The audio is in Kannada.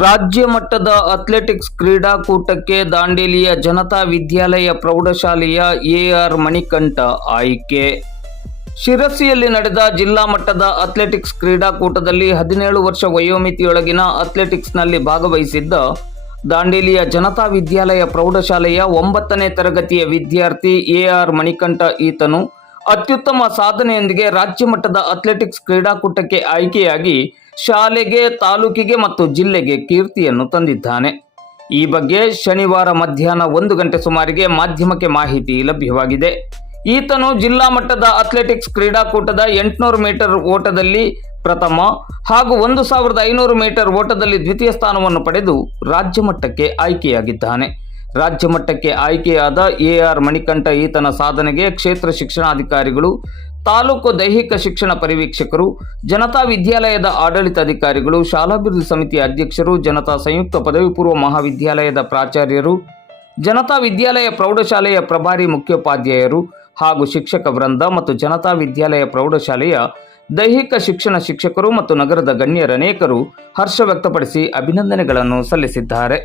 ರಾಜ್ಯ ಮಟ್ಟದ ಅಥ್ಲೆಟಿಕ್ಸ್ ಕ್ರೀಡಾಕೂಟಕ್ಕೆ ದಾಂಡೇಲಿಯ ಜನತಾ ವಿದ್ಯಾಲಯ ಪ್ರೌಢಶಾಲೆಯ ಎಆರ್ ಮಣಿಕಂಠ ಆಯ್ಕೆ. ಶಿರಸಿಯಲ್ಲಿ ನಡೆದ ಜಿಲ್ಲಾ ಮಟ್ಟದ ಅಥ್ಲೆಟಿಕ್ಸ್ ಕ್ರೀಡಾಕೂಟದಲ್ಲಿ ಹದಿನೇಳು ವರ್ಷ ವಯೋಮಿತಿಯೊಳಗಿನ ಅಥ್ಲೆಟಿಕ್ಸ್ನಲ್ಲಿ ಭಾಗವಹಿಸಿದ್ದ ದಾಂಡೇಲಿಯ ಜನತಾ ವಿದ್ಯಾಲಯ ಪ್ರೌಢಶಾಲೆಯ ಒಂಬತ್ತನೇ ತರಗತಿಯ ವಿದ್ಯಾರ್ಥಿ ಎಆರ್ ಮಣಿಕಂಠ ಈತನು ಅತ್ಯುತ್ತಮ ಸಾಧನೆಯೊಂದಿಗೆ ರಾಜ್ಯ ಮಟ್ಟದ ಅಥ್ಲೆಟಿಕ್ಸ್ ಕ್ರೀಡಾಕೂಟಕ್ಕೆ ಆಯ್ಕೆಯಾಗಿ ಶಾಲೆಗೆ, ತಾಲೂಕಿಗೆ ಮತ್ತು ಜಿಲ್ಲೆಗೆ ಕೀರ್ತಿಯನ್ನು ತಂದಿದ್ದಾನೆ. ಈ ಬಗ್ಗೆ ಶನಿವಾರ ಮಧ್ಯಾಹ್ನ ಒಂದು ಗಂಟೆ ಸುಮಾರಿಗೆ ಮಾಧ್ಯಮಕ್ಕೆ ಮಾಹಿತಿ ಲಭ್ಯವಾಗಿದೆ. ಈತನು ಜಿಲ್ಲಾ ಮಟ್ಟದ ಅಥ್ಲೆಟಿಕ್ಸ್ ಕ್ರೀಡಾಕೂಟದ ಎಂಟುನೂರು ಮೀಟರ್ ಓಟದಲ್ಲಿ ಪ್ರಥಮ ಹಾಗೂ ಒಂದು ಸಾವಿರದ ಐನೂರು ಮೀಟರ್ ಓಟದಲ್ಲಿ ದ್ವಿತೀಯ ಸ್ಥಾನವನ್ನು ಪಡೆದು ರಾಜ್ಯ ಮಟ್ಟಕ್ಕೆ ಆಯ್ಕೆಯಾಗಿದ್ದಾನೆ. ರಾಜ್ಯ ಮಟ್ಟಕ್ಕೆ ಆಯ್ಕೆಯಾದ ಎ ಆರ್ ಮಣಿಕಂಠ ಈತನ ಸಾಧನೆಗೆ ಕ್ಷೇತ್ರ ಶಿಕ್ಷಣಾಧಿಕಾರಿಗಳು ತಾಲೂಕು ದೈಹಿಕ ಶಿಕ್ಷಣ ಪರಿವೀಕ್ಷಕರು, ಜನತಾ ವಿದ್ಯಾಲಯದ ಆಡಳಿತಾಧಿಕಾರಿಗಳು, ಶಾಲಾಭಿವೃದ್ಧಿ ಸಮಿತಿ ಅಧ್ಯಕ್ಷರು, ಜನತಾ ಸಂಯುಕ್ತ ಪದವಿ ಪೂರ್ವ ಮಹಾವಿದ್ಯಾಲಯದ ಪ್ರಾಚಾರ್ಯರು, ಜನತಾ ವಿದ್ಯಾಲಯ ಪ್ರೌಢಶಾಲೆಯ ಪ್ರಭಾರಿ ಮುಖ್ಯೋಪಾಧ್ಯಾಯರು ಹಾಗೂ ಶಿಕ್ಷಕ ವೃಂದ ಮತ್ತು ಜನತಾ ವಿದ್ಯಾಲಯ ಪ್ರೌಢಶಾಲೆಯ ದೈಹಿಕ ಶಿಕ್ಷಣ ಶಿಕ್ಷಕರು ಮತ್ತು ನಗರದ ಗಣ್ಯರನೇಕರು ಹರ್ಷ ವ್ಯಕ್ತಪಡಿಸಿ ಅಭಿನಂದನೆಗಳನ್ನು ಸಲ್ಲಿಸಿದ್ದಾರೆ.